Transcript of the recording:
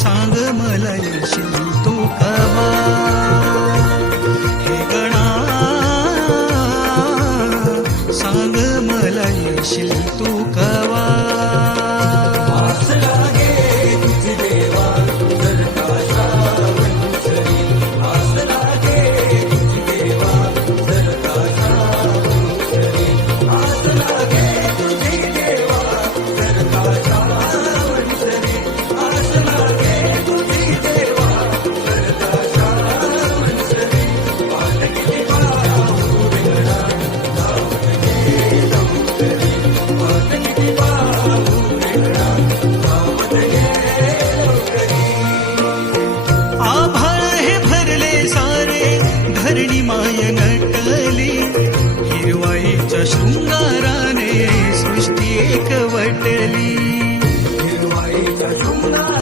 सांग मला येशील तू कवा? हे गणा सांग मला येशील तू कवा? आभाळ हे भरले सारे धरणी माय नटली. हिरवाईच्या शृंगाराने एक वटली